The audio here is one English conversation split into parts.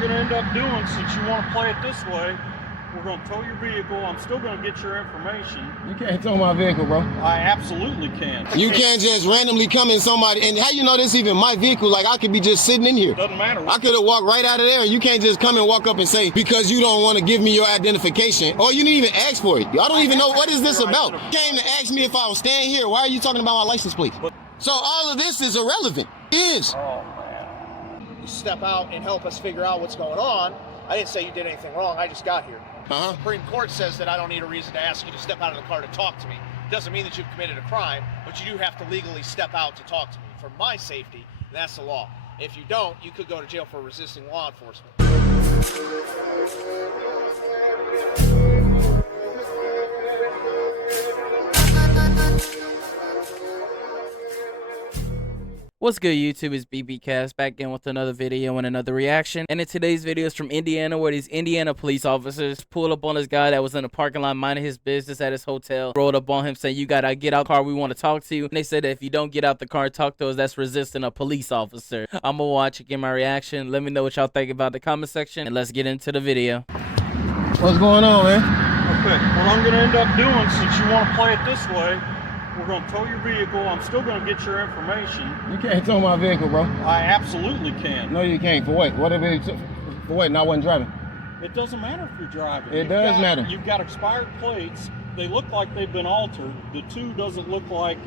I'm going to end up doing, since you want to play it this way, we're going to tow your vehicle. I'm still going to get your information. You can't tow my vehicle, bro. I absolutely can. You can't just randomly come in somebody, and how you know this even my vehicle? Like, I could be just sitting in here. Doesn't matter. I could have walked right out of there. You can't just come and walk up and say, because you don't want to give me your identification, or you didn't even ask for it. I don't even know what is this about. You came to ask me if I was staying here. Why are you talking about my license plate? So all of this is irrelevant. It is. Oh, man. You step out and help us figure out what's going on. I didn't say you did anything wrong. I just got here. The Supreme Court says that I don't need a reason to ask you to step out of the car to talk to me. Doesn't mean that you've committed a crime, but you do have to legally step out to talk to me. For my safety, that's the law. If you don't, you could go to jail for resisting law enforcement. What's good, YouTube? It's BBcast back in with another video and another reaction. And in today's video is from Indiana, where these Indiana police officers pulled up on this guy that was in the parking lot minding his business at his hotel. Rolled up on him saying, "You gotta get out the car, we want to talk to you." And they said that if you don't get out the car and talk to us, that's resisting a police officer. I'm gonna watch and get my reaction. Let me know what y'all think about the comment section, and let's get into the video. What's going on, man? Okay, what I'm going to end up doing, since you want to play it this way, we're going to tow your vehicle. I'm still going to get your information. You can't tow my vehicle, bro. I absolutely can. No, you can't. For what? What if it, for what? And I wasn't driving. It doesn't matter if you're driving. It does matter. You've got expired plates. They look like they've been altered. The 2 doesn't look like,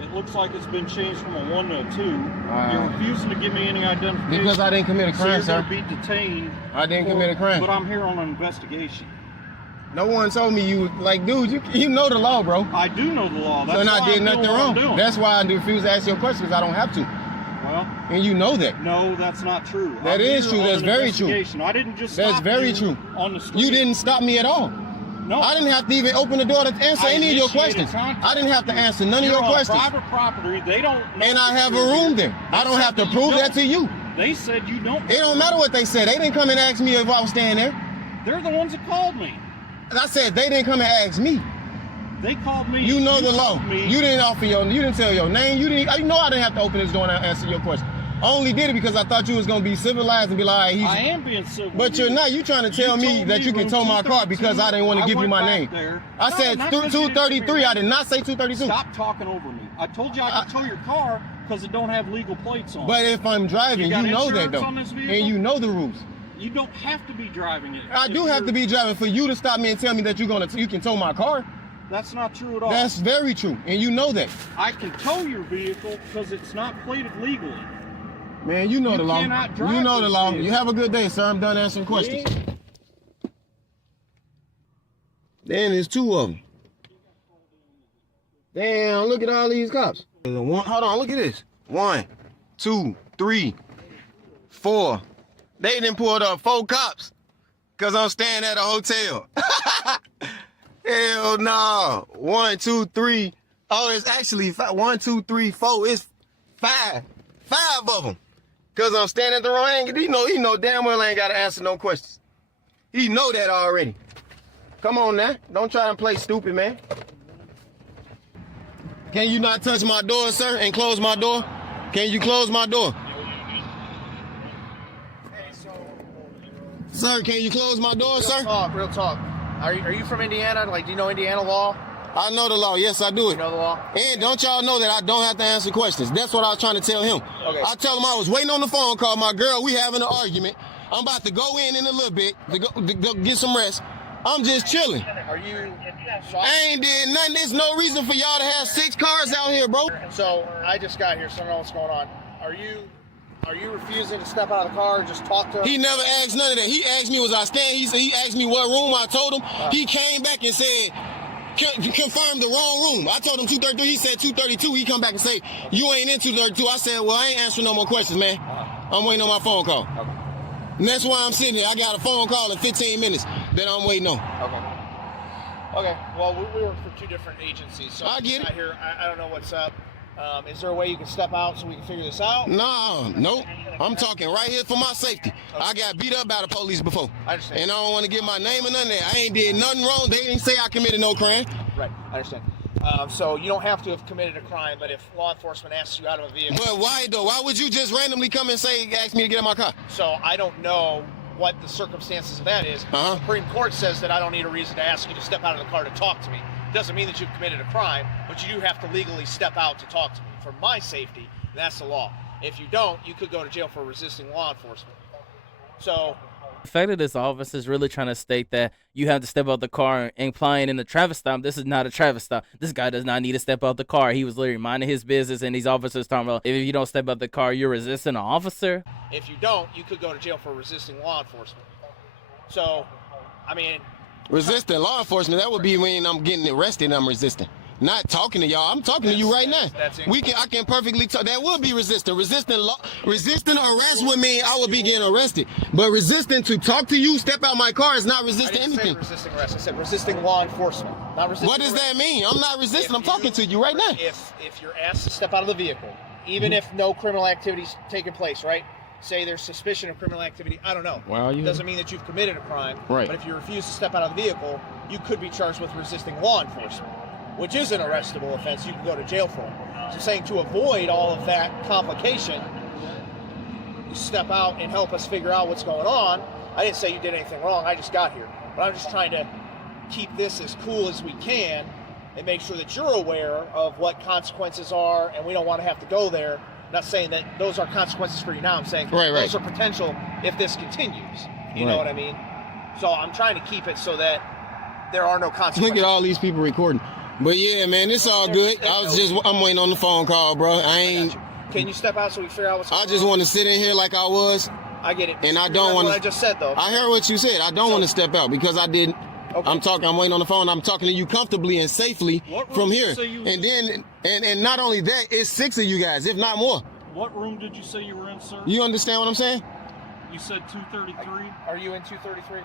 it looks like it's been changed from a 1 to a 2. You're refusing to give me any identification. Because I didn't commit a crime, so you're sir. going to be detained. I didn't commit a crime. But I'm here on an investigation. No one told me you, like, dude, you know the law, bro. I do know the law. That's and why I did I'm nothing doing what I'm wrong. doing. That's why I refuse to ask your questions, because I don't have to. Well, and you know that. No, that's not true. That is true. That's very true. I didn't just That's stop very you true. on the street. You didn't stop me at all. No. I didn't have to even open the door to answer any of your questions. I didn't have to answer none of your questions. Private property. They don't know. And I have a room there. I don't have to prove that to you. They said you don't. It don't matter what they said. They didn't come and ask me if I was staying there. They're the ones that called me. I said they didn't come and ask me. They called me. You know the law. You didn't offer you didn't tell your name. You know I didn't have to open this door and answer your question. I only did it because I thought you was gonna be civilized and be like, "He's." I am being civil. But you're not. You trying to tell me that you can tow my car because I didn't want to give you my name. I said 233. I did not say 232. Stop talking over me. I told you I could tow your car because it don't have legal plates on. But if I'm driving, you know that though, and you know the rules. You don't have to be driving it. I do have to be driving for you to stop me and tell me that you can tow my car. That's not true at all. That's very true, and you know that. I can tow your vehicle because it's not plated legally. Man, you know the law. You know the law. You have a good day, sir. I'm done answering questions. Then there's 2 of them. Damn, look at all these cops. Hold on, look at this. 1, 2, 3, 4. They done pulled up 4 cops because I'm staying at a hotel. Hell no. 1, 2, 3. Oh, it's actually 1, 2, 3, 4. It's 5. 5 of them. Because I'm staying at the wrong angle. He know damn well I ain't got to answer no questions. He know that already. Come on now. Don't try and play stupid, man. Can you not touch my door, sir, and close my door? Can you close my door? Sir, can you close my door, sir? Real talk. Are you from Indiana? Like, do you know Indiana law? I know the law. Yes, I do it. You know the law? And don't y'all know that I don't have to answer questions? That's what I was trying to tell him. Okay. I tell him I was waiting on the phone call. My girl, we having an argument. I'm about to go in a little bit to go get some rest. I'm just chilling. Are you... I ain't did nothing. There's no reason for y'all to have 6 cars out here, bro. So, I just got here, so I don't know what's going on. Are you refusing to step out of the car and just talk to him? He never asked none of that. He asked me, was I staying? He asked me what room. I told him. He came back and said, confirmed the wrong room. I told him 232. He said 232. He come back and say, you ain't in 232. I said, well, I ain't answering no more questions, man. I'm waiting on my phone call. Okay. And that's why I'm sitting here. I got a phone call in 15 minutes that I'm waiting on. Okay. Well, we work for 2 different agencies, so I get it. Here, I don't know what's up. Is there a way you can step out so we can figure this out? No, nope. I'm talking right here for my safety. Okay. I got beat up by the police before. I understand. And I don't want to give my name or nothing there. I ain't did nothing wrong. They didn't say I committed no crime. Right, I understand. So you don't have to have committed a crime, but if law enforcement asks you out of a vehicle... But why though? Why would you just randomly come and ask me to get in my car? So I don't know what the circumstances of that is. The Supreme Court says that I don't need a reason to ask you to step out of the car to talk to me. Doesn't mean that you've committed a crime, but you do have to legally step out to talk to me. For my safety, that's the law. If you don't, you could go to jail for resisting law enforcement. So the fact that this officer is really trying to state that you have to step out the car, implying in the traffic stop, this is not a traffic stop. This guy does not need to step out the car. He was literally minding his business, and these officers talking about, if you don't step out the car, you're resisting an officer. If you don't, you could go to jail for resisting law enforcement. So, I mean... Resisting law enforcement, that would be when I'm getting arrested and I'm resisting. Not talking to y'all. I'm talking to you right now. I can perfectly talk. That would be resisting. Resisting arrest would mean I would be getting arrested. But resisting to talk to you, step out my car is not resisting anything. I didn't say resisting arrest. I said resisting law enforcement. Not resisting What does that mean? I'm not resisting. I'm talking to you right now. If you're asked to step out of the vehicle, even if no criminal activity's taken place, right? Say there's suspicion of criminal activity, I don't know. Well, doesn't mean that you've committed a crime. Right. But if you refuse to step out of the vehicle, you could be charged with resisting law enforcement, which is an arrestable offense. You can go to jail for it. So saying to avoid all of that complication, you step out and help us figure out what's going on. I didn't say you did anything wrong. I just got here. But I'm just trying to keep this as cool as we can and make sure that you're aware of what consequences are, and we don't want to have to go there. I'm not saying that those are consequences for you now. I'm saying those are potential if this continues. You know what I mean? So I'm trying to keep it so that there are no consequences. Look at all these people recording. But yeah, man, it's all good. I'm waiting on the phone call, bro. Can you step out so we figure out what's going on? I just want to sit in here like I was. I get it. And I don't want to. What I just said, though. I heard what you said. I don't want to step out because I didn't. Okay. I'm waiting on the phone. I'm talking to you comfortably and safely from here. And then, and not only that, it's 6 of you guys, if not more. What room did you say you were in, sir? You understand what I'm saying? You said 233? Are you in 233?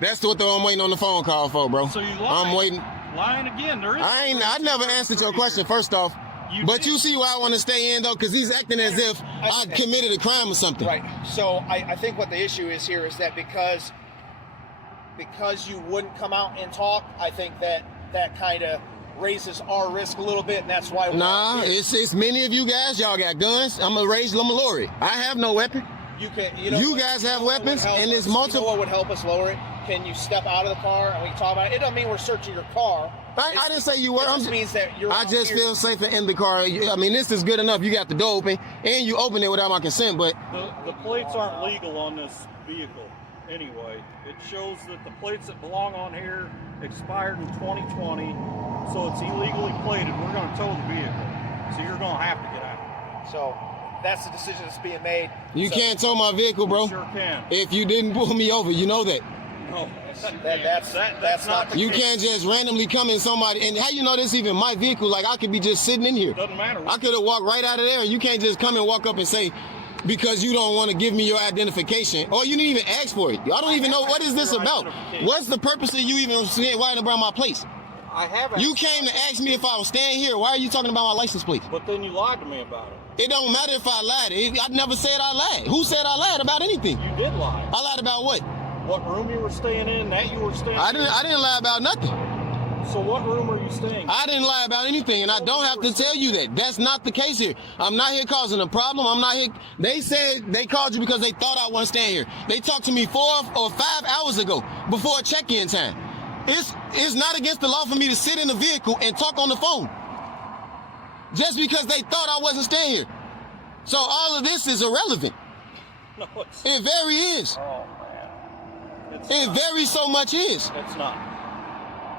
That's what I'm waiting on the phone call for, bro. So you lying. I'm waiting. Lying again. There is. I never answered your question, first off. You see why I want to stay in, though? Because he's acting as if I committed a crime or something. Right. So I think what the issue is here is that because you wouldn't come out and talk, I think that kind of raises our risk a little bit, and that's why. Nah, it's many of you guys. Y'all got guns. I'm gonna lower it. I have no weapon. You guys have weapons, and it's multiple. You know what would help us lower it? Can you step out of the car and we can talk about it? It doesn't mean we're searching your car. I didn't say you were. It just means that you're. I just feel safer in the car. I mean, this is good enough. You got the door open, and you open it without my consent. But the plates aren't legal on this vehicle anyway. It shows that the plates that belong on here expired in 2020, so it's illegally plated. We're going to tow the vehicle, so you're going to have to get out. So that's the decision that's being made. You can't tow my vehicle, bro. You sure can. If you didn't pull me over, you know that. No, that's not the You case. can't just randomly come in somebody, and how you know this even my vehicle? Like I could be just sitting in here. Doesn't matter. I could have walked right out of there. You can't just come and walk up and say, because you don't want to give me your identification, or you didn't even ask for it. I don't even know what is this about. What's the purpose of you even riding around my place? I haven't. You came to ask me if I was staying here. Why are you talking about my license plate? But then you lied to me about it. It don't matter if I lied. I never said I lied. Who said I lied about anything? You did lie. I lied about what? What room you were staying in, that you were staying in? I didn't lie about nothing. So what room are you staying in? I didn't lie about anything, and I don't have to tell you that. That's not the case here. I'm not here causing a problem. I'm not here. They said they called you because they thought I wasn't staying here. They talked to me 4 or 5 hours ago before check-in time. It's not against the law for me to sit in the vehicle and talk on the phone just because they thought I wasn't staying here. So all of this is irrelevant. No, it very is. Oh, man. It very so much is. It's not.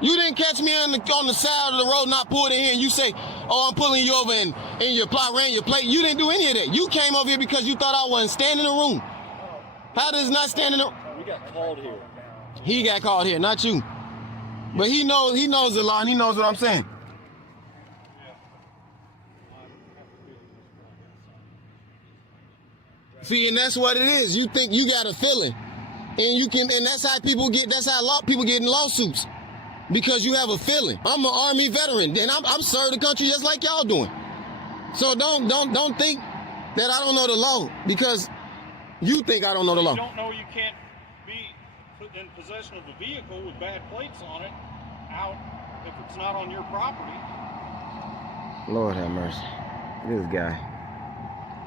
You didn't catch me on the side of the road, not pulled in here, and you say, oh, I'm pulling you over and your plot ran your plate. You didn't do any of that. You came over here because you thought I wasn't standing in the room. How does not stand in the room? We got called here. He got called here, not you. But he knows the law, and he knows what I'm saying. See, and that's what it is. You think you got a feeling, and that's how people get in lawsuits, because you have a feeling. I'm an Army veteran, and I'm served the country just like y'all doing. So don't think that I don't know the law because you think I don't know the law. You don't know you can't be put in possession of a vehicle with bad plates on it out if it's not on your property. Lord have mercy. This guy.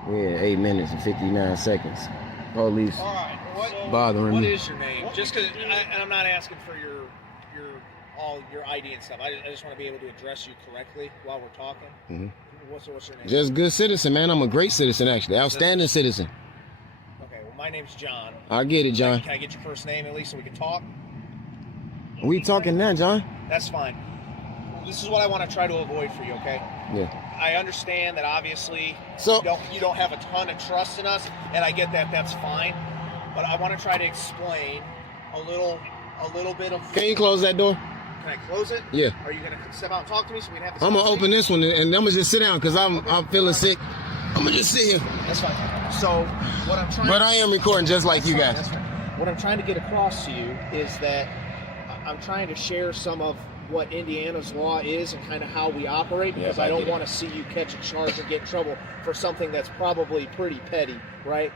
We're at 8 minutes and 59 seconds. Police All right. bothering What me. is your name? Just because, and I'm not asking for all your ID and stuff. I just want to be able to address you correctly while we're talking. Mm-hmm. What's your name? Just good citizen, man. I'm a great citizen, actually. Outstanding citizen. Okay. Well, my name's John. I get it, John. Can I get your first name at least so we can talk? We talking now, John? That's fine. This is what I want to try to avoid for you, okay? Yeah. I understand that obviously So you don't have a ton of trust in us, and I get that. That's fine. But I want to try to explain a little bit of. can you close that door? Can I close it? Yeah. Are you gonna step out and talk to me so we can have this? I'm gonna open this one and I'm gonna just sit down because I'm feeling sick. I'm gonna just sit here. That's fine. So what I'm trying. But I am recording just like you guys. That's fine. What I'm trying to get across to you is that I'm trying to share some of what Indiana's law is and kind of how we operate, because Yes, I I don't get it. want to see you catch a charge or get in trouble for something that's probably pretty petty, right?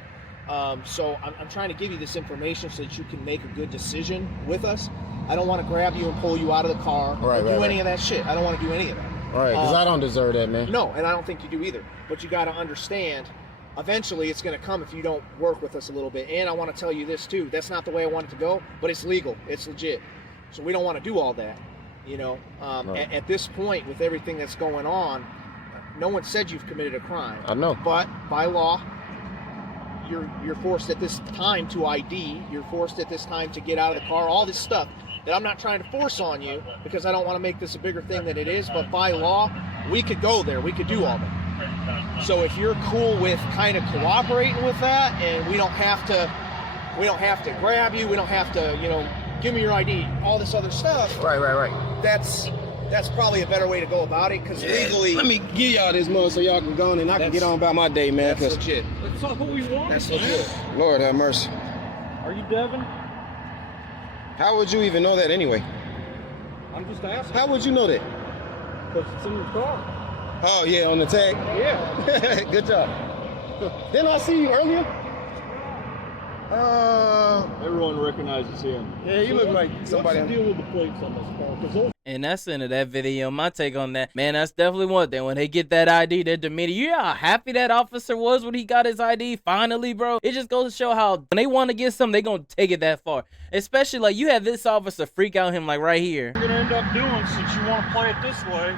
So I'm trying to give you this information so that you can make a good decision with us. I don't want to grab you and pull you out of the car or do any of that shit. I don't want to do any of that. Right, because I don't deserve that, man. No, and I don't think you do either. But you got to understand, eventually it's going to come if you don't work with us a little bit. And I want to tell you this too. That's not the way I want it to go, but it's legal. It's legit. So we don't want to do all that. You know, Right. at this point, with everything that's going on, no one said you've committed a crime. I know. But by law, you're forced at this time to ID. You're forced at this time to get out of the car. All this stuff that I'm not trying to force on you because I don't want to make this a bigger thing than it is. But by law, we could go there. We could do all that. So if you're cool with kind of cooperating with that, and we don't have to grab you. We don't have to, give me your ID. All this other stuff. Right. That's probably a better way to go about it, because legally, Let me give y'all this mug so y'all can go on and I can get on about my day, man. that's 'Cause legit. That's not what we want. That's legit. Lord have mercy. Are you Devin? How would you even know that anyway? I'm just asking. How would you know that? Because it's in your car. Oh, yeah, on the tag? Yeah. Good job. Didn't I see you earlier? Everyone recognizes him. Yeah, you look like somebody. What's the deal with the plates on this car? Because those And that's the end of that video. My take on that, man, that's definitely one thing. When they get that ID, their demeanor, you know how happy that officer was when he got his ID finally, bro. It just goes to show how when they want to get something, they gonna take it that far. Especially like you had this officer freak out him like right here. you're gonna end up doing, since you want to play it this way,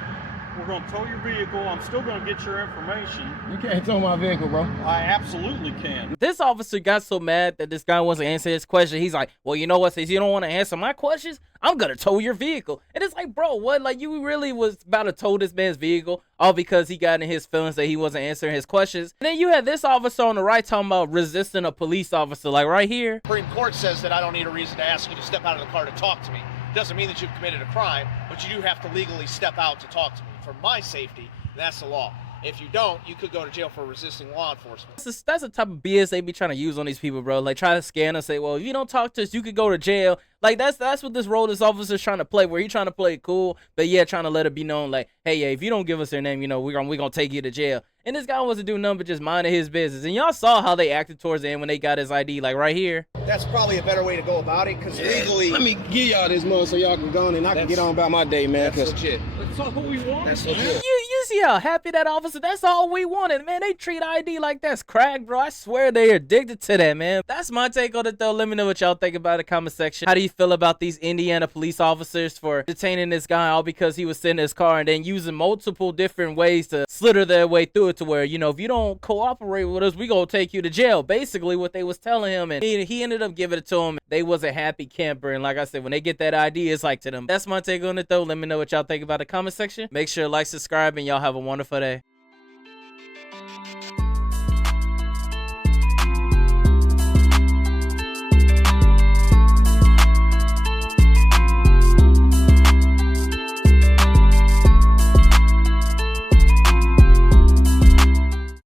we're gonna tow your vehicle. I'm still gonna get your information. You can't tow my vehicle, bro. I absolutely can. This officer got so mad that this guy wasn't answering his question. He's like, well, you know what? Since you don't want to answer my questions, I'm gonna tow your vehicle. And it's like, bro, what? Like, you really was about to tow this man's vehicle all because he got in his feelings that he wasn't answering his questions. And then you had this officer on the right talking about resisting a police officer, like right here. Supreme Court says that I don't need a reason to ask you to step out of the car to talk to me. Doesn't mean that you've committed a crime, but you do have to legally step out to talk to me. For my safety, that's the law. If you don't, you could go to jail for resisting law enforcement. That's the type of BS they be trying to use on these people, bro. Like, try to scam and say, well, if you don't talk to us, you could go to jail. Like, that's what this role this officer's trying to play, where he trying to play it cool, but yeah, trying to let it be known, like, hey, yeah, if you don't give us their name, we're gonna take you to jail. And this guy wasn't doing nothing but just minding his business. And y'all saw how they acted towards the end when they got his ID, like right here. That's probably a better way to go about it, because legally, Let me give y'all this mug so y'all can go on and I can get on about my day, man. that's 'Cause legit. That's not what we want. That's legit. You see how happy that officer, that's all we wanted, man. They treat ID like that's crack, bro. I swear they are addicted to that, man. That's my take on it, though. Let me know what y'all think about it in the comment section. How do you feel about these Indiana police officers for detaining this guy all because he was sitting in his car and then using multiple different ways to slither their way through it to where, if you don't cooperate with us, we gonna take you to jail. Basically what they was telling him, and he ended up giving it to him. They was a happy camper, and like I said, when they get that ID, it's like to them. That's my take on it, though. Let me know what y'all think about it in the comment section. Make sure to like, subscribe, and y'all have a wonderful day.